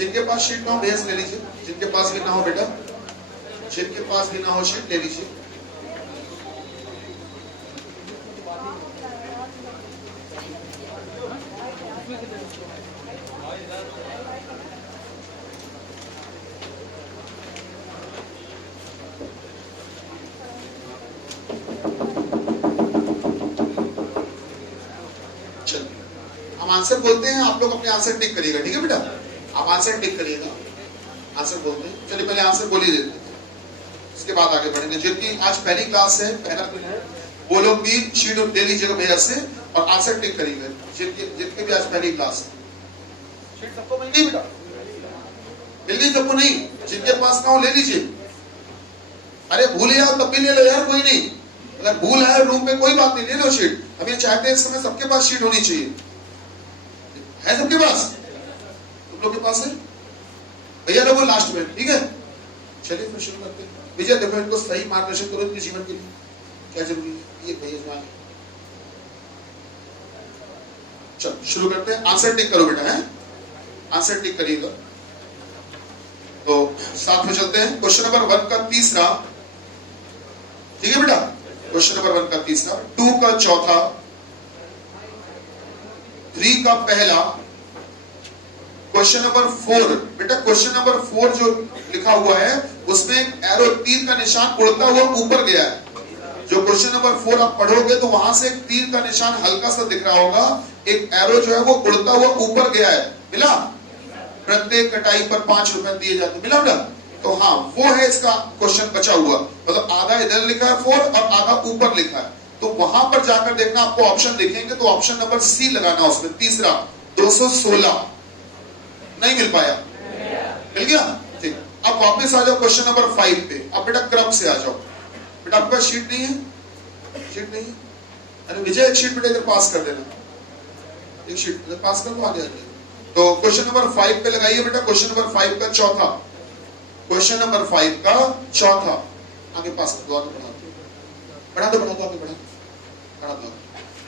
जिनके पास शीट ना हो भेज ले लीजिए, जिनके पास भी ना हो बेटा, जिनके पास भी ना हो शीट ले लीजिए। हम आंसर बोलते हैं, आप लोग अपने आंसर टिक करिएगा, ठीक है बेटा? आप आंसर टिक करिएगा, आंसर बोलते हैं। चलिए पहले आंसर बोल ही देते हैं, इसके बाद आगे बढ़ेंगे। जिनकी आज पहली क्लास है, पहला दिन है, वो लोग भी शीट ले लीजिएगा भैया से और आंसर टिक करिएगा। जिनके भी आज पहली क्लास है, शीट सबको मिल गई बेटा? मिल गई सबको? नहीं, जिनके पास ना हो ले लीजिए। अरे भूल जाओ तब भी ले लो यार, कोई नहीं। अगर भूल है रूम में कोई बात नहीं, ले लो शीट। हम ये चाहते हैं इस समय सबके पास शीट होनी चाहिए। है सबके पास? तुम लोग के पास है? भैया लोगों लास्ट में, ठीक है? चलिए फिर शुरू करते हैं। विजय देखो, इनको सही मार्गदर्शन करो इनके जीवन के लिए, क्या जरूरी है ये भैया। चलो शुरू करते हैं। आंसर टिक करो बेटा, है आंसर टिक करिएगा। तो साथ में चलते हैं। क्वेश्चन नंबर 1 का तीसरा, ठीक है बेटा? क्वेश्चन नंबर 1 का तीसरा, 2 का चौथा, 3 का पहला, क्वेश्चन नंबर 4 बेटा। क्वेश्चन नंबर 4 जो लिखा हुआ है उसमें एरो, तीर का निशान उड़ता हुआ ऊपर गया है। जो क्वेश्चन नंबर 4 आप पढ़ोगे तो वहां से एक तीर का निशान हल्का सा दिख रहा होगा, एक एरो जो है वो उड़ता हुआ ऊपर गया है। मिला? प्रत्येक कटाई पर 5 रुपए दिए जाते। मिला बेटा? तो हाँ, वो है इसका क्वेश्चन बचा हुआ। मतलब आधा इधर लिखा है 4 और आधा ऊपर लिखा है। तो वहां पर जाकर देखना, आपको ऑप्शन दिखेंगे तो ऑप्शन नंबर सी लगाना उसमें, तीसरा 216। नहीं मिल पाया? मिल गया? ठीक। अब वापस आ जाओ क्वेश्चन नंबर 5 पे। अब बेटा क्रम से आ जाओ। बेटा आपका शीट नहीं है? शीट नहीं है? अरे विजय एक शीट बेटा इधर पास कर देना, एक शीट इधर पास कर दो, आगे आगे। तो क्वेश्चन नंबर 5 पे लगाइए बेटा। क्वेश्चन नंबर 5 का चौथा, क्वेश्चन नंबर 5 का चौथा, आगे पास कर दो, आगे बढ़ा दो, बढ़ा दो, बढ़ा दो, आगे बढ़ा दो, बढ़ा दो।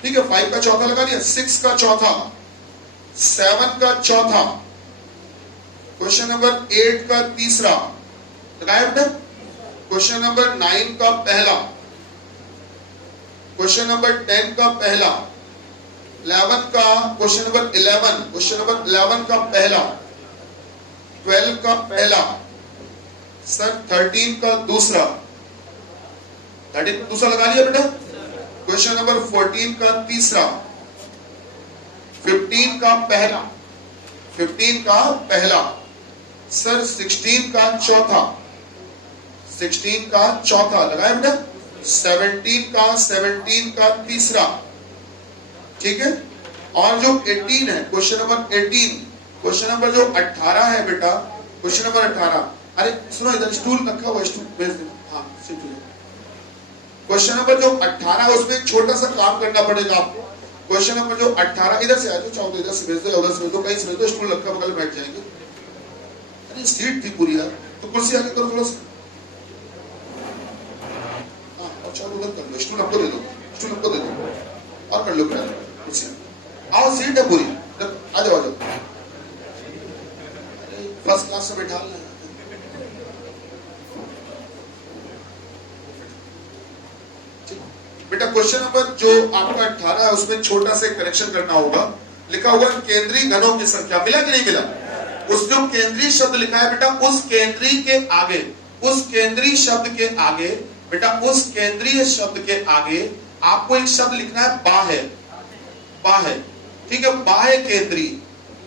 ठीक है, 5 का चौथा लगा दिया। 6 का चौथा, 7 का चौथा, क्वेश्चन नंबर 8 का तीसरा लगाया बेटा। क्वेश्चन नंबर 9 का पहला, क्वेश्चन नंबर 10 का पहला, 11 का क्वेश्चन नंबर 11, क्वेश्चन नंबर 11 का पहला, 12 का पहला, सर 13 का दूसरा, 13 का दूसरा लगा लिया बेटा। क्वेश्चन नंबर 14 का तीसरा, 15 का पहला, 15 का पहला, सर 16 का चौथा, 16 का चौथा लगाया बेटा। 17 का तीसरा, ठीक है? और जो 18 है, क्वेश्चन नंबर 18, क्वेश्चन नंबर जो 18 है बेटा, क्वेश्चन नंबर 18, अरे सुनो इधर स्टूल रखा हुआ, स्टूल भेज देना। हाँ क्वेश्चन नंबर जो 18 है उसमें एक छोटा सा काम करना पड़ेगा आपको। क्वेश्चन नंबर जो 18, इधर से आ जाओ, चाहो तो इधर से भेज दो, उधर से भेज दो, कहीं से भेज दो, स्टूल रखा बगल बैठ जाएंगे। अरे सीट थी पूरी यार, तो कुर्सी आगे करो थोड़ा सा। हाँ और चाहो उधर कर लो, स्टूल हमको दे दो, स्टूल हमको दे दो और कर लो कुर्सी। आओ सीट है पूरी, आ जाओ, आ जाओ। फर्स्ट क्लास से बैठा लेना। बेटा क्वेश्चन नंबर जो आपका 18 है उसमें छोटा सा करेक्शन करना होगा। लिखा हुआ केंद्रीय घनों की संख्या, मिला कि नहीं मिला? उस जो केंद्रीय शब्द लिखा है बेटा, उस केंद्रीय के आगे, उस केंद्रीय शब्द के आगे बेटा, उस केंद्रीय शब्द के आगे आपको एक शब्द लिखना है बाह्य, बाह्य, ठीक है? बाह्य केंद्रीय,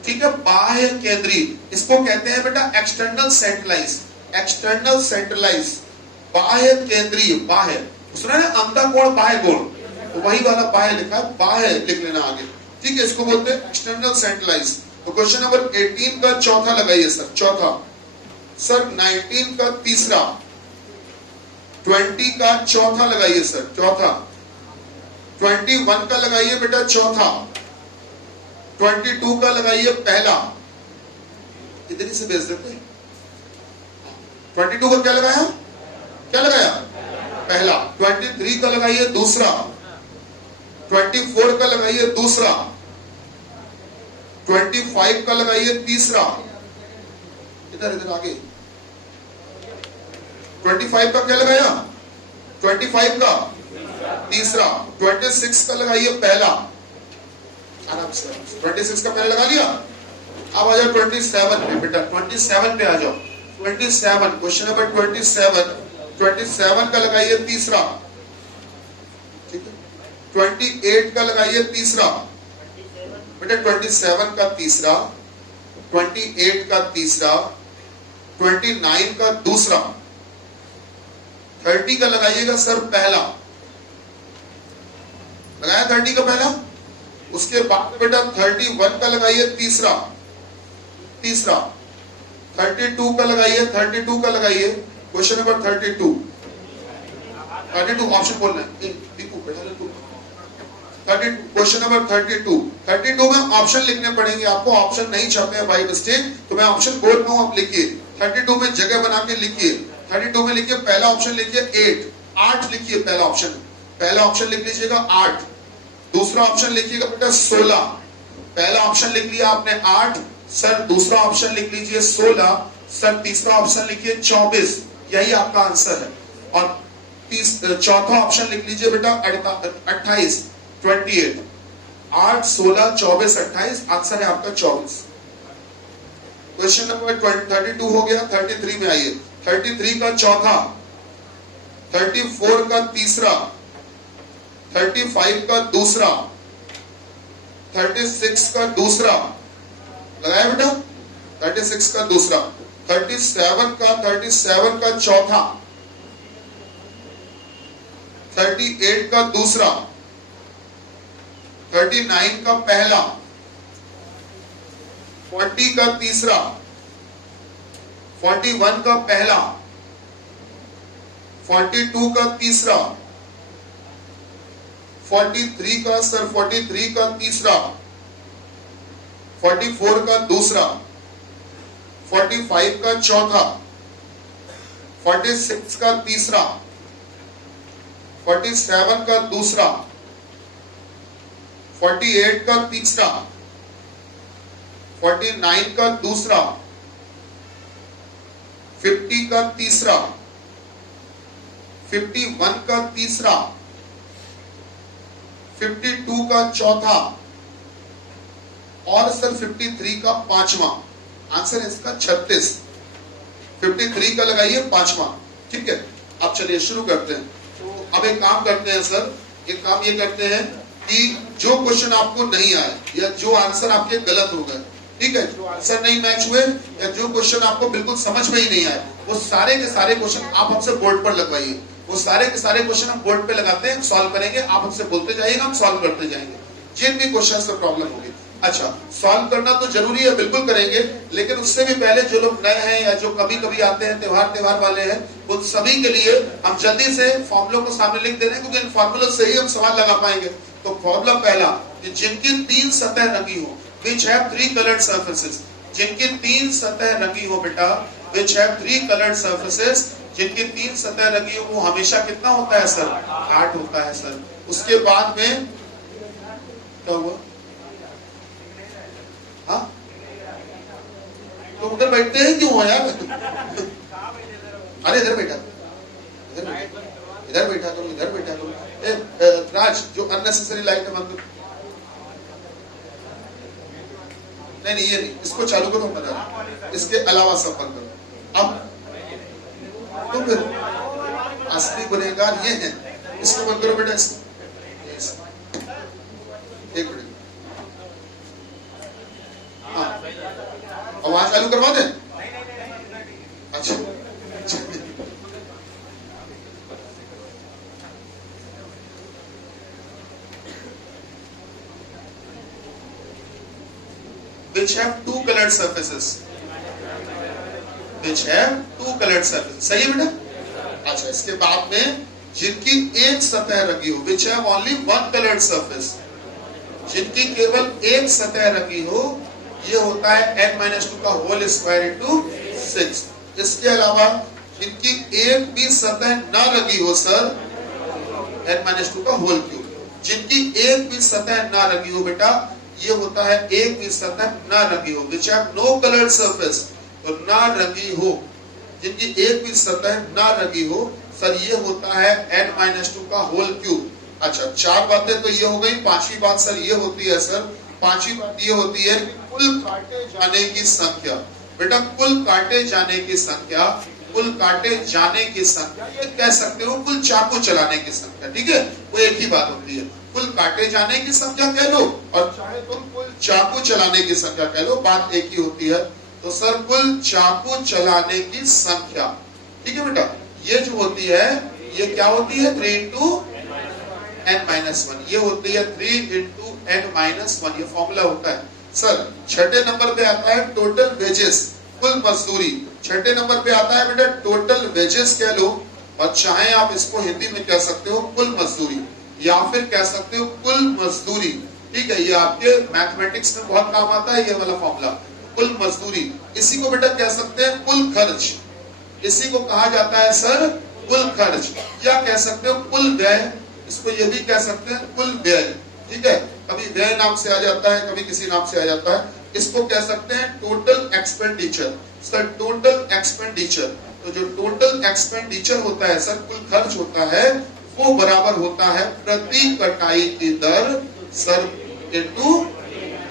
ठीक है? बाह्य केंद्रीय, इसको कहते हैं बेटा एक्सटर्नल सेंट्रलाइज, एक्सटर्नल सेंट्रलाइज, बाह्य केंद्रीय, बाह्य। सुना ना अंतःकोण बाह्य कोण, तो वही वाला बाह्य लिखा है, बाह्य लिख लेना आगे, ठीक है? इसको बोलते हैं एक्सटर्नल सेंट्रलाइज। तो क्वेश्चन नंबर 18 का चौथा लगाइए सर, चौथा, सर 19 का तीसरा, 20 का चौथा लगाइए सर, चौथा, 21 का लगाइए बेटा चौथा, 22 का लगाइए पहला, इधर ही से भेज देते हैं। 22 का क्या लगाया, क्या लगाया? पहला। 23 का लगाइए दूसरा, 24 का लगाइए दूसरा, 25 का लगाइए तीसरा, इधर इधर आगे 25 का क्या लगाया, 25 का तीसरा, 26 का लगाइए पहला, आराम से 26 का पहला लगा लिया। अब आ जाओ 27 पे बेटा, 27 पे आ जाओ। 27 क्वेश्चन नंबर 27 का लगाइए तीसरा, ठीक है। 28 का लगाइए तीसरा बेटा, 27 का तीसरा, 28 का तीसरा, 29 का दूसरा, 30 का लगाइएगा सर पहला, लगाया 30 का पहला। उसके बाद बेटा 31 का लगाइए तीसरा, 32 का लगाइए, 32 का लगाइए, क्वेश्चन नंबर 32 ऑप्शन बोलना है, क्वेश्चन नंबर 32 में ऑप्शन लिखने पड़ेंगे आपको, ऑप्शन नहीं छपे हैं बाय मिस्टेक, तो मैं ऑप्शन बोल रहा हूं, आप लिखिए 32 में जगह बना के लिखिए। 32 में लिखिए, पहला ऑप्शन लिखिए 8 लिखिए, पहला ऑप्शन लिख लीजिएगा 8। दूसरा ऑप्शन लिखिएगा बेटा 16, पहला ऑप्शन लिख लिया आपने 8 सर, दूसरा ऑप्शन लिख लीजिए 16 सर, तीसरा ऑप्शन लिखिए 24, यही आपका आंसर है। और चौथा ऑप्शन लिख लीजिए बेटा 28, 28, 8, 16, 24, 28, आंसर है आपका 24। क्वेश्चन नंबर 32 हो गया। 33 में आइए, 33 का चौथा, 34 का तीसरा, 35 का दूसरा, 36 का दूसरा, लगाया बेटा 36 का दूसरा, 37 का चौथा, 38 का दूसरा, 39 का पहला, 40 का तीसरा, 41 का पहला, 42 का तीसरा, 43 का सर, 43 का तीसरा, 44 का दूसरा, 45 का चौथा, 46 का तीसरा, 47 का दूसरा, 48 का तीसरा, 49 का दूसरा, 50 का तीसरा, 51 का तीसरा, 52 का चौथा और सर 53 का पांचवा। आंसर है इसका 36। 53 का लगाइए पांचवा, ठीक है। अब चलिए शुरू करते हैं। तो अब एक काम करते हैं सर, एक काम ये करते हैं कि जो क्वेश्चन आपको नहीं आए या जो आंसर आपके गलत हो गए, ठीक है, जो आंसर नहीं मैच हुए या जो क्वेश्चन आपको बिल्कुल समझ में ही नहीं आए, वो सारे के सारे क्वेश्चन आप हमसे बोर्ड पर लगवाइए। वो सारे के सारे क्वेश्चन हम बोर्ड पे लगाते हैं, सॉल्व करेंगे, आप हमसे बोलते जाइएगा, हम सॉल्व करते जाएंगे जिन भी क्वेश्चन से प्रॉब्लम होगी। अच्छा, सॉल्व करना तो जरूरी है, बिल्कुल करेंगे, लेकिन उससे भी पहले जो लोग नए हैं या जो कभी कभी आते हैं, त्योहार वाले हैं, उन सभी के लिए हम जल्दी से फॉर्मूलों को सामने लिख दे रहे हैं, क्योंकि इन फॉर्मूलों से ही हम सवाल लगा पाएंगे। तो फॉर्मूला पहला, कि जिनकी 3 सतह रंगी हो, which have 3 colored surfaces, जिनकी 3 सतह रंगी हो बेटा, which have 3 colored surfaces, जिनकी 3 सतह रंगी हो, वो हमेशा कितना होता है सर, 8 होता है सर। उसके बाद में क्या हुआ, हाँ तो उधर बैठते हैं क्यों यार? अरे इधर बैठा, इधर बैठा करो, इधर बैठा करो। राज, जो अननेसेसरी लाइट है बंद, नहीं ये नहीं, इसको चालू करो, बता, इसके अलावा सब बंद करो। अब तो फिर असली गुनहगार ये है, इसको बंद करो बेटा, एक मिनट, हाँ आवाज चालू करवा दे। अच्छा which have 2 colored surfaces, which have 2 colored surfaces, सही है बेटा। अच्छा, इसके बाद में जिनकी एक सतह रंगी हो, which have only 1 colored surface, जिनकी केवल एक सतह रंगी हो, ये होता है n-2 का होल स्क्वायर इंटू 6। इसके अलावा जिनकी एक भी सतह ना रंगी हो सर, n-2 का होल क्यूब। जिनकी एक भी सतह ना रंगी हो बेटा, ये होता है एक भी सतह ना रंगी हो, which have no colored surface, तो ना रंगी हो, जिनकी एक भी सतह ना रंगी हो सर, ये होता है n-2 का होल क्यूब। अच्छा, 4 बातें तो ये हो गई। पांचवी बात सर ये होती है सर, पांचवी बात ये होती है कुल काटे जाने की संख्या। बेटा कुल काटे जाने की संख्या, कुल काटे जाने की संख्या, ये कह सकते हो कुल चाकू चलाने की संख्या। ठीक है, वो एक ही बात होती है। कुल काटे जाने की संख्या कह लो और चाहे तुम कुल चाकू चलाने की संख्या कह लो, बात एक ही होती है। तो सर कुल चाकू चलाने की संख्या, ठीक है बेटा, ये जो होती है ये क्या होती है 3 into n-1, ये होती है 3 into n-1, ये फॉर्मूला होता है। सर छठे नंबर पे आता है टोटल वेजेस, कुल मजदूरी। छठे नंबर पे आता है बेटा टोटल वेजेस कह लो, और चाहे आप इसको हिंदी में कह सकते हो कुल मजदूरी, या फिर कह सकते हो कुल मजदूरी। ठीक है, ये आपके मैथमेटिक्स में बहुत काम आता है ये वाला फॉर्मूला, कुल मजदूरी। इसी को बेटा कह सकते हैं कुल खर्च, इसी को कहा जाता है सर कुल खर्च, या कह सकते हो कुल व्यय, इसको ये भी कह सकते हैं कुल व्यय। ठीक है, कभी व्यय नाम से आ जाता है, कभी किसी नाम से आ जाता है। इसको कह सकते हैं total expenditure. Sir total expenditure, तो जो टोटल एक्सपेंडिचर होता है सर, कुल खर्च होता है, वो बराबर होता है प्रति कटाई की दर सर इनटू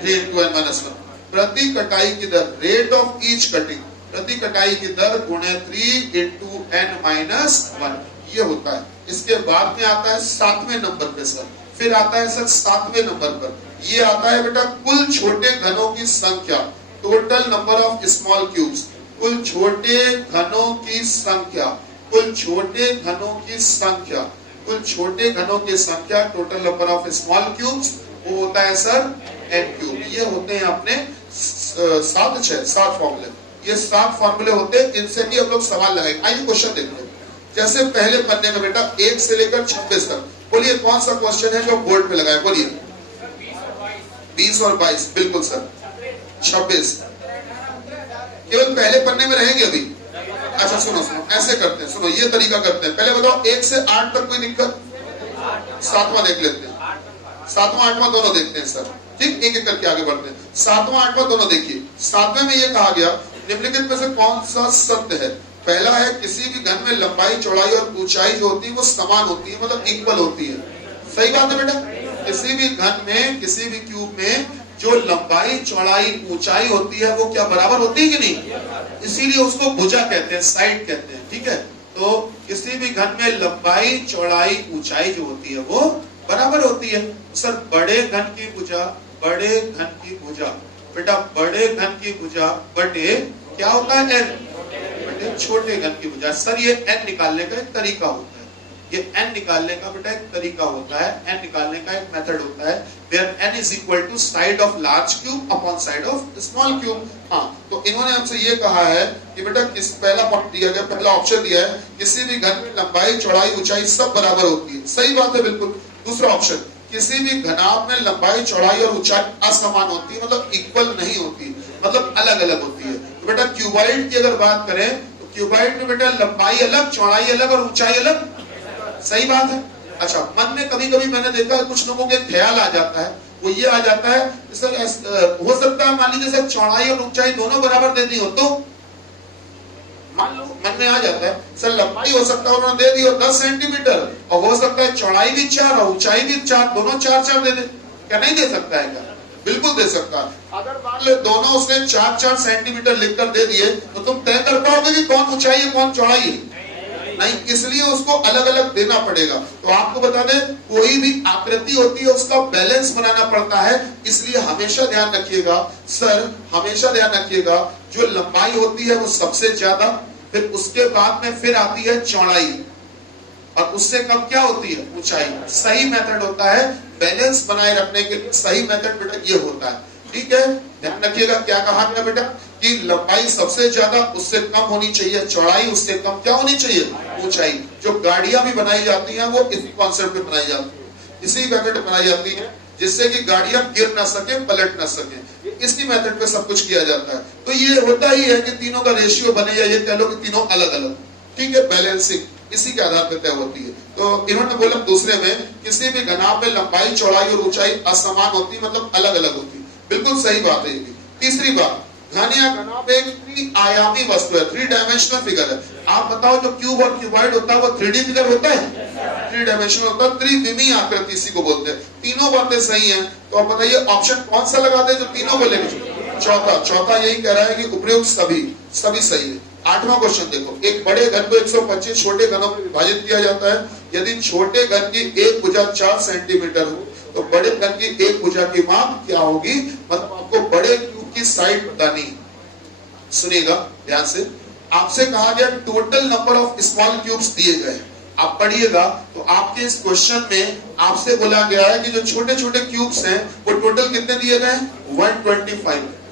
3 into n-1, प्रति कटाई की दर, रेट ऑफ ईच कटिंग, प्रति कटाई की दर गुणे 3 into n-1, ये होता है। इसके बाद में आता है 7वें नंबर पे सर, फिर आता है सर 7वें नंबर पर ये आता है बेटा कुल छोटे घनों की संख्या, total number of small cubes, कुल छोटे घनों की संख्या, कुल छोटे घनों की संख्या, कुल छोटे घनों की संख्या, total number of small cubes, वो होता है सर n क्यूब। ये होते हैं अपने 7 फॉर्मूले, ये 7 फॉर्मूले होते हैं, इनसे भी हम लोग सवाल लगाएंगे। आइए क्वेश्चन देख लो। जैसे पहले पन्ने में बेटा 1 से लेकर 26 तक, बोलिए कौन सा क्वेश्चन है जो बोर्ड पे लगाए, बोलिए 20 और 22, बिल्कुल सर 26, केवल पहले पन्ने में रहेंगे अभी। अच्छा सुनो सुनो, ऐसे करते हैं, सुनो ये तरीका करते हैं। पहले बताओ 1 से 8 तक कोई दिक्कत? 7वां देख लेते हैं, 7वां 8वां दोनों देखते हैं सर। ठीक, एक एक करके आगे बढ़ते हैं। 7वां 8वां दोनों देखिए। 7वें में ये कहा गया निम्नलिखित में से कौन सा सत्य है? पहला है किसी भी घन में लंबाई चौड़ाई और ऊंचाई जो होती है वो समान होती है, मतलब इक्वल होती है। सही बात है बेटा, किसी भी घन में, किसी भी क्यूब में जो लंबाई चौड़ाई ऊंचाई होती है वो क्या बराबर होती है कि नहीं? इसीलिए उसको भुजा कहते हैं, साइड कहते हैं। ठीक है, तो किसी भी घन में लंबाई चौड़ाई ऊंचाई जो होती है वो बराबर होती है। सर बड़े घन की भुजा, बड़े घन की भुजा, बेटा बड़े घन की भुजा बटे क्या होता है n, बटे छोटे घन की भुजा। सर ये n निकालने का एक तरीका होता है, ये n निकालने का बेटा एक तरीका होता है, n निकालने का एक मेथड होता है, where n is equal to side of large cube upon side of small cube। हाँ, तो इन्होंने हमसे ये कहा है कि बेटा किस, पहला पॉइंट दिया गया, पहला ऑप्शन दिया है किसी भी घन में लंबाई चौड़ाई ऊंचाई सब बराबर होती है। सही बात है बिल्कुल। दूसरा ऑप्शन, किसी भी घनाभ में लंबाई चौड़ाई और ऊंचाई असमान होती है, मतलब इक्वल नहीं होती, मतलब अलग अलग होती है। तो बेटा क्यूबॉइड की अगर बात करें तो क्यूबॉइड में बेटा लंबाई अलग, चौड़ाई अलग और ऊंचाई अलग। सही बात है। अच्छा, मन में कभी कभी मैंने देखा है कुछ लोगों के ख्याल आ जाता है, वो ये आ जाता है सर हो सकता है मान लीजिए सर चौड़ाई और ऊंचाई दोनों बराबर देनी हो, तो मान लो मन में आ जाता है सर लंबाई हो सकता है उन्होंने दे दी हो 10 सेंटीमीटर, और हो सकता है चौड़ाई भी 4 और ऊंचाई भी 4, दोनों 4-4 दे दे। क्या नहीं दे सकता है? क्या बिल्कुल दे सकता है। अगर मान ले दोनों उसने 4-4 सेंटीमीटर लिखकर दे दिए तो तुम तय कर पाओगे कि कौन ऊंचाई है कौन चौड़ाई है? नहीं, इसलिए उसको अलग अलग देना पड़ेगा। तो आपको बता दें कोई भी आकृति होती है उसका बैलेंस बनाना पड़ता है, इसलिए हमेशा ध्यान रखिएगा सर, हमेशा ध्यान रखिएगा जो लंबाई होती है वो सबसे ज्यादा, फिर उसके बाद में फिर आती है चौड़ाई, और उससे कम क्या होती है? ऊंचाई। सही मेथड होता है बैलेंस बनाए रखने के लिए, सही मेथड बेटा ये होता है। ठीक है, ध्यान रखिएगा क्या कहा गया बेटा कि लंबाई सबसे ज्यादा, उससे कम होनी चाहिए चौड़ाई, उससे कम क्या होनी चाहिए? ऊंचाई। जो गाड़ियां भी बनाई जाती हैं वो इसी कॉन्सेप्ट पे बनाई जाती है, इसी मेथड बनाई जाती है, जिससे कि गाड़ियां गिर ना सके, पलट ना सके, इसी मेथड पे सब कुछ किया जाता है। तो ये होता ही है कि तीनों का रेशियो बने, या ये कह लो कि तीनों अलग अलग। ठीक है, बैलेंसिंग इसी के आधार पर तय होती है। तो इन्होंने बोला दूसरे में किसी भी घनाभ में लंबाई चौड़ाई और ऊंचाई असमान होती, मतलब अलग अलग होती। बिल्कुल सही बात है ये भी। तीसरी बात, घन या घनाभ एक त्रि-आयामी वस्तु है, 3 डायमेंशनल फिगर है। आप बताओ जो क्यूब और क्यूबॉइड होता है वो 3D फिगर होता है, 3 डायमेंशनल होता है, त्रिविमीय आकृति इसी को बोलते हैं। तीनों बातें सही हैं, तो आप बताइए ऑप्शन कौन सा लगा दे जो तीनों को लेकर? चौथा यही कह रहा है कि उपयुक्त सभी सही है। 8वां क्वेश्चन देखो, एक बड़े घन को 125 छोटे घनों में विभाजित किया जाता है। यदि छोटे घन की एक भुजा 4 सेंटीमीटर हो तो बड़े घन की एक भुजा की माप क्या होगी? मतलब आपको बड़े क्यूब की साइड बतानी है। सुनिएगा ध्यान से, आपसे कहा गया total number of small cubes दिए गए। आप पढ़िएगा तो आपके इस क्वेश्चन में आपसे बोला गया है कि जो छोटे छोटे क्यूब्स हैं वो टोटल कितने दिए गए?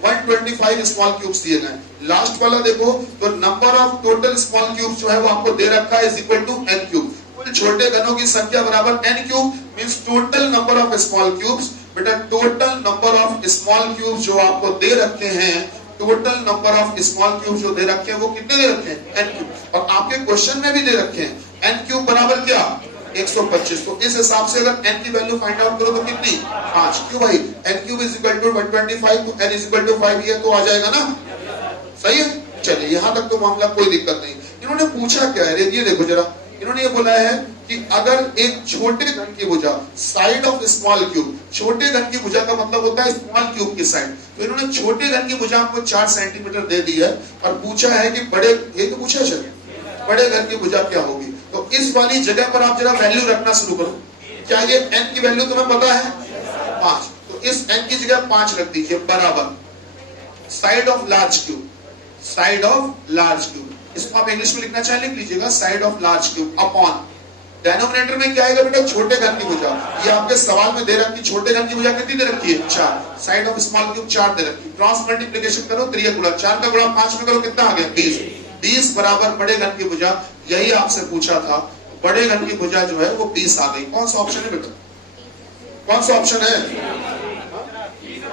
125 स्मॉल क्यूब्स दिए गए। लास्ट वाला देखो तो number of total small cubes जो है वो आपको दे रखा है is equal to n cube. कुल छोटे घनों की संख्या बराबर n cube means total number of small cubes. बेटा total number of small cubes जो आपको दे रखे हैं, total number of small cubes जो दे रखे हैं वो कितने दे रखे हैं? n cube. और आपके क्वेश्चन में भी दे रखे हैं n क्यूब बराबर क्या? 125। तो इस हिसाब से अगर n की वैल्यू फाइंड आउट करो तो कितनी? 5। क्यों भाई? n cube is equal to 125 तो n इज इक्वल टू 5 ये तो आ जाएगा ना, सही है। चलिए यहां तक तो मामला कोई दिक्कत नहीं। इन्होंने पूछा क्या है, ये देखो जरा, इन्होंने ये बोला है कि अगर एक छोटे घन की भुजा साइड ऑफ स्मॉल क्यूब, छोटे घन की भुजा का मतलब होता है स्मॉल क्यूब की साइड, तो इन्होंने छोटे घन की भुजा को 4 सेंटीमीटर दे दी है और पूछा है कि बड़े, ये तो पूछा है बड़े घन की भुजा क्या होगी। तो इस वाली जगह पर आप जरा वैल्यू रखना शुरू करो। क्या ये n की वैल्यू तुम्हें पता है? 5। तो इस n की जगह 5 रख दीजिए बराबर side of large cube, side of large cube. इसको आप इंग्लिश में लिखना चाहे लिख लीजिएगा, side of large cube upon denominator में क्या आएगा बेटा? छोटे घन की भुजा। ये आपके सवाल में दे रखी छोटे घन की भुजा कितनी दे रखी है? 4। साइड ऑफ स्मॉल क्यूब 4 दे रखी। क्रॉस मल्टीप्लिकेशन करो, 3 गुणा 4 का गुणा 5 में करो, कितना आ गया? 20। 20 बराबर बड़े घन की भुजा। यही आपसे पूछा था, बड़े घन की भुजा जो है वो 20 आ गई। कौन सा ऑप्शन है बेटा? कौन सा ऑप्शन है?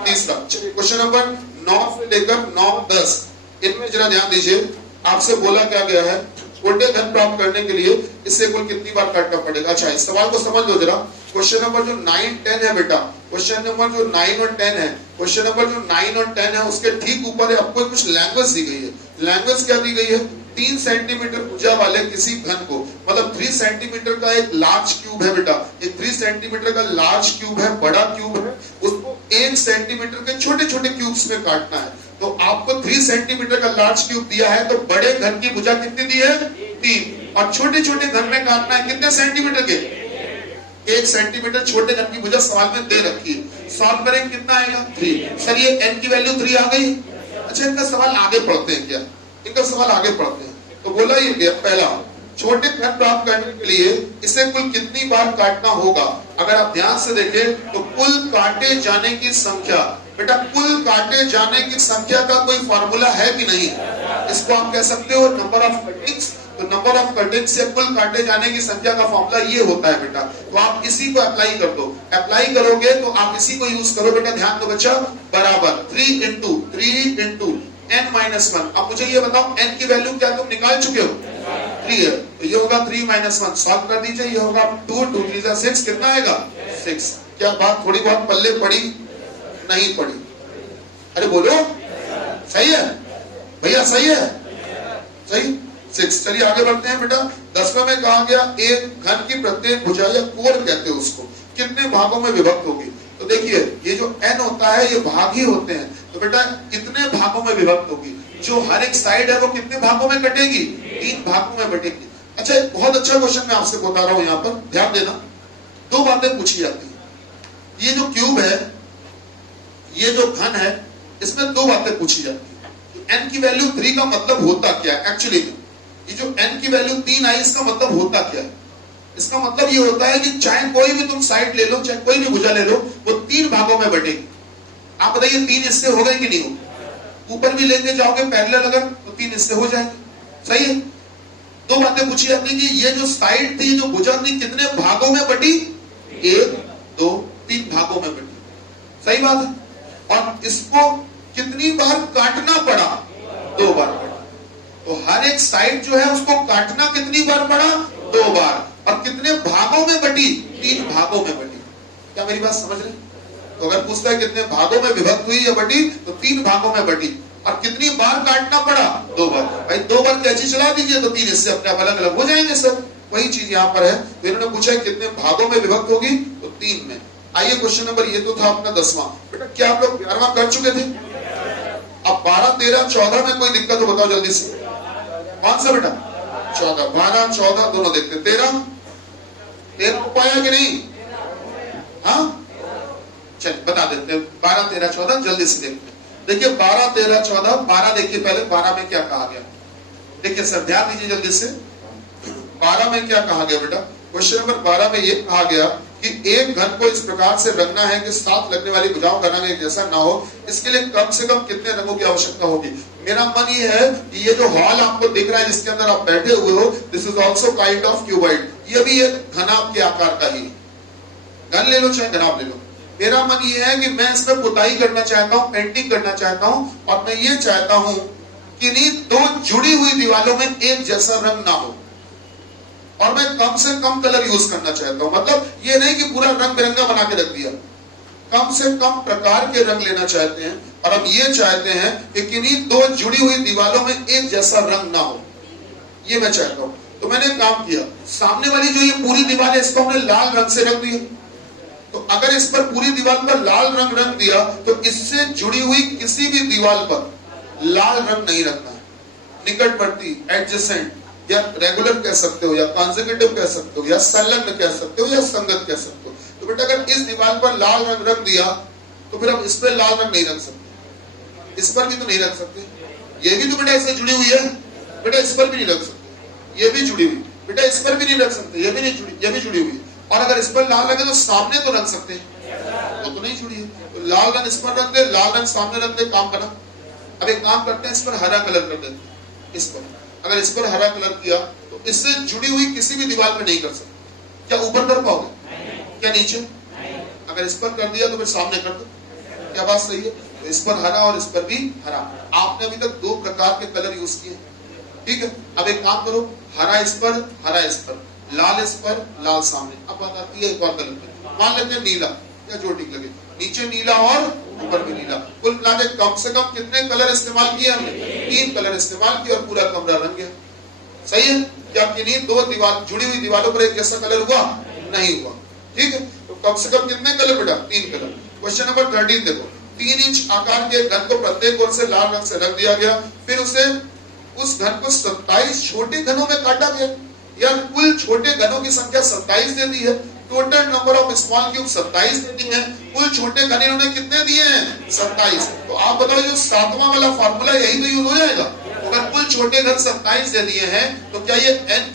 तीसरा। क्वेश्चन नंबर 9 से लेकर 9, 10 इनमें जरा ध्यान दीजिए। आपसे बोला क्या गया है, छोटे घन प्राप्त करने के लिए इससे कुल कितनी बार काटना पड़ेगा। अच्छा इस सवाल को समझ लो जरा। क्वेश्चन नंबर जो 9, 10 है बेटा, क्वेश्चन नंबर जो 9 और 10 है, क्वेश्चन नंबर जो 9 और 10 है उसके ठीक ऊपर आपको कुछ लैंग्वेज दी गई है। लैंग्वेज क्या दी गई है? 3 सेंटीमीटर भुजा वाले किसी घन को, मतलब 3 सेंटीमीटर का एक लार्ज क्यूब है बेटा, एक 3 सेंटीमीटर का लार्ज क्यूब है, बड़ा क्यूब है, उसको 1 सेंटीमीटर के छोटे छोटे क्यूब्स में काटना है। तो आपको 3 सेंटीमीटर का लार्ज क्यूब दिया है, तो बड़े घन की भुजा कितनी दी है? 3। और छोटे छोटे घन में काटना है कितने सेंटीमीटर के? 1 सेंटीमीटर छोटे घन की भुजा सवाल में दे रखी है। सॉल्व करेंगे कितना आएगा? 3। सर ये n की वैल्यू 3 आ गई। अच्छा इनका सवाल आगे पढ़ते हैं क्या? इनका सवाल आगे पढ़ते हैं। तो बोला ये गया पहला, छोटे घन प्राप्त करने के लिए इसे कुल कितनी बार काटना होगा। अगर आप ध्यान से देखें तो कुल काटे जाने की संख्या, बेटा कुल काटे जाने की संख्या का कोई फार्मूला है भी नहीं। इसको आप कह सकते हो नंबर ऑफ कटिंग्स। तो नंबर ऑफ कटिंग्स से कुल काटे जाने की संख्या का फार्मूला ये होता है बेटा। तो आप इसी को अप्लाई कर दो। अप्लाई करोगे तो आप इसी को यूज करो बेटा। ध्यान दो बच्चा, बराबर 3 इंटू n-1। अब मुझे ये बताओ n की वैल्यू क्या तुम निकाल चुके हो? 3 है, तो ये होगा 3-1। सॉल्व कर दीजिए, ये होगा 2 2 3 6। कितना आएगा? 6। क्या बात थोड़ी बहुत पल्ले पड़ी? नहीं पड़ी। अरे बोलो सही है भैया, सही है, सही 6। चलिए आगे बढ़ते हैं बेटा। 10वें में कहा गया एक घन की प्रत्येक भुजा या कोण कहते हैं उसको, कितने भागों में विभक्त होगी। तो देखिए ये जो n होता है ये भाग ही होते हैं। तो बेटा कितने भागों में विभक्त होगी? जो हर एक साइड है वो कितने भागों में कटेगी? 3 भागों में बटेगी। अच्छा एक बहुत अच्छा क्वेश्चन मैं आपसे बता रहा हूं, यहाँ पर ध्यान देना। 2 बातें पूछी जाती है। ये जो क्यूब है, ये जो घन है, इसमें 2 बातें पूछी जाती है। n की वैल्यू 3 का मतलब होता क्या है? एक्चुअली ये जो n की वैल्यू 3 आई, इसका मतलब होता क्या है? इसका मतलब ये होता है कि चाहे कोई भी तुम साइड ले लो, चाहे कोई भी भुजा ले लो, वो 3 भागों में बटेगी। आप बताइए 3 हिस्से हो गए कि नहीं हो? ऊपर भी लेके जाओगे पैरेलल अगर, तो 3 हिस्से हो जाएंगे। सही है। 2 बातें पूछी जाती है कि ये जो साइड थी, जो भुजा थी, कितने भागों में बटी? 1 2 3 भागों में बटी। सही बात है। और इसको कितनी बार काटना पड़ा? 2 बार पड़ा। तो हर एक साइड जो है उसको काटना कितनी बार पड़ा? 2 बार। और कितने भागों में बटी? 3 भागों में बटी। क्या मेरी बात समझ रहे? तो अगर पूछता है कितने भागों में विभक्त हुई या बटी, तो 3 भागों में बटी। और कितनी बार काटना पड़ा? 2 बार। भाई 2 बार कैंची चला दीजिए तो 3 हिस्से अपने आप अलग अलग हो जाएंगे सर। वही चीज यहाँ पर है। तो इन्होंने पूछा कितने भागों में विभक्त होगी, तो 3 में। आइए क्वेश्चन नंबर, ये तो था अपना 10वां। बेटा क्या आप लोग 11वां कर चुके थे? अब 12, 13, 14 में कोई दिक्कत हो बताओ जल्दी से। कौन सा बेटा? 14, 12, 14 दोनों देखते। 13 को पाया कि नहीं? हाँ चलिए बता देते हैं। 12, 13, 14 जल्दी से देखते हैं। देखिए 12, 13, 14। 12 देखिए पहले, 12 में क्या कहा गया? देखिए सर ध्यान दीजिए जल्दी से। 12 में क्या कहा गया बेटा? क्वेश्चन नंबर 12 में ये कहा गया कि एक घन को इस प्रकार से रंगना है कि साथ लगने वाली भुजाओं का रंग एक जैसा ना हो। इसके लिए कम से कम कितने रंगों की आवश्यकता होगी? मेरा मन ये है कि ये जो हॉल आपको दिख रहा है जिसके अंदर आप बैठे हुए हो, this is also kind of cuboid. ये भी एक घनाभ के आकार का ही, घन ले लो चाहे घनाभ ले लो। मेरा मन ये है कि मैं इसमें पुताई करना चाहता हूँ, पेंटिंग करना चाहता हूँ, और मैं ये चाहता हूँ कि नहीं 2 जुड़ी हुई दीवारों में एक जैसा रंग ना हो, और मैं कम से कम कलर यूज करना चाहता हूं। मतलब ये नहीं कि पूरा रंग बिरंगा बना के रख दिया, कम से कम प्रकार के रंग लेना चाहते हैं। और हम ये चाहते हैं कि किन्हीं 2 जुड़ी हुई दीवारों में एक जैसा रंग ना हो, ये मैं चाहता हूं। तो मैंने काम किया, सामने वाली जो ये पूरी दीवार है इसको हमने लाल रंग से रंग दिया। तो अगर इस पर पूरी दीवार पर लाल रंग रंग दिया तो इससे जुड़ी हुई किसी भी दीवार पर लाल रंग नहीं रखना है। निकटवर्ती, एडजेसेंट, या रेगुलर कह सकते हो, या कॉन्सेक्यूटिव कह सकते हो, या संलग्न कह सकते हो, या संगत कह सकते हो। तो बेटा अगर इस दीवार पर लाल रंग रख दिया तो फिर हम इस पर लाल रंग नहीं रख सकते, इस पर भी तो नहीं रख सकते। ये भी तो बेटा इससे जुड़ी हुई है, बेटा इस पर भी नहीं रख सकते। ये भी जुड़ी हुई, बेटा इस पर भी नहीं रख सकते, ये भी नहीं जुड़ी, ये भी जुड़ी हुई। और अगर इस पर लाल लगे तो सामने तो रख सकते हैं, वो तो नहीं जुड़ी है। तो लाल रंग इस पर रख दे, लाल रंग सामने रख दे, काम बना। अब एक काम करते हैं, इस पर हरा कलर कर देते हैं। इस पर अगर इस पर हरा कलर किया तो इससे जुड़ी हुई किसी भी दीवार पे नहीं कर सकते। क्या ऊपर कर पाओगे? क्या नीचे? अगर इस पर कर दिया तो फिर सामने कर दो। क्या बात सही है? तो इस पर हरा और इस पर भी हरा। आपने अभी तक 2 प्रकार के कलर यूज किए, ठीक है। अब एक काम करो, हरा इस पर, हरा इस पर, लाल इस पर, लाल सामने। अब बात आती है एक और कलर पे, मान लेते हैं नीला, या जो ठीक लगे, नीचे नीला और ऊपर भी नीला। कुल मिला के कम से कम कितने कलर इस्तेमाल किए हमने? 3 कलर इस्तेमाल किए और पूरा कमरा रंग गया। सही है? क्या किन्हीं 2 दीवार जुड़ी हुई दीवारों पर एक जैसा कलर हुआ? नहीं हुआ, ठीक है। तो कम से कम कितने कलर बेटा? 3 कलर। क्वेश्चन नंबर 13 देखो। 3 इंच आकार के घन को प्रत्येक ओर से लाल रंग से रख दिया गया, फिर उस घन को 27 छोटे घनों में काटा गया। या कुल छोटे घनों की संख्या 27 दे दी है। Total number of small cube 27 देती है, कुल छोटे घन इन्होंने कितने दिए हैं? 27। तो आप बताओ जो 7वां वाला फार्मूला यही तो यूज हो जाएगा। अगर कुल छोटे घन 27 दे दिए हैं तो क्या ये n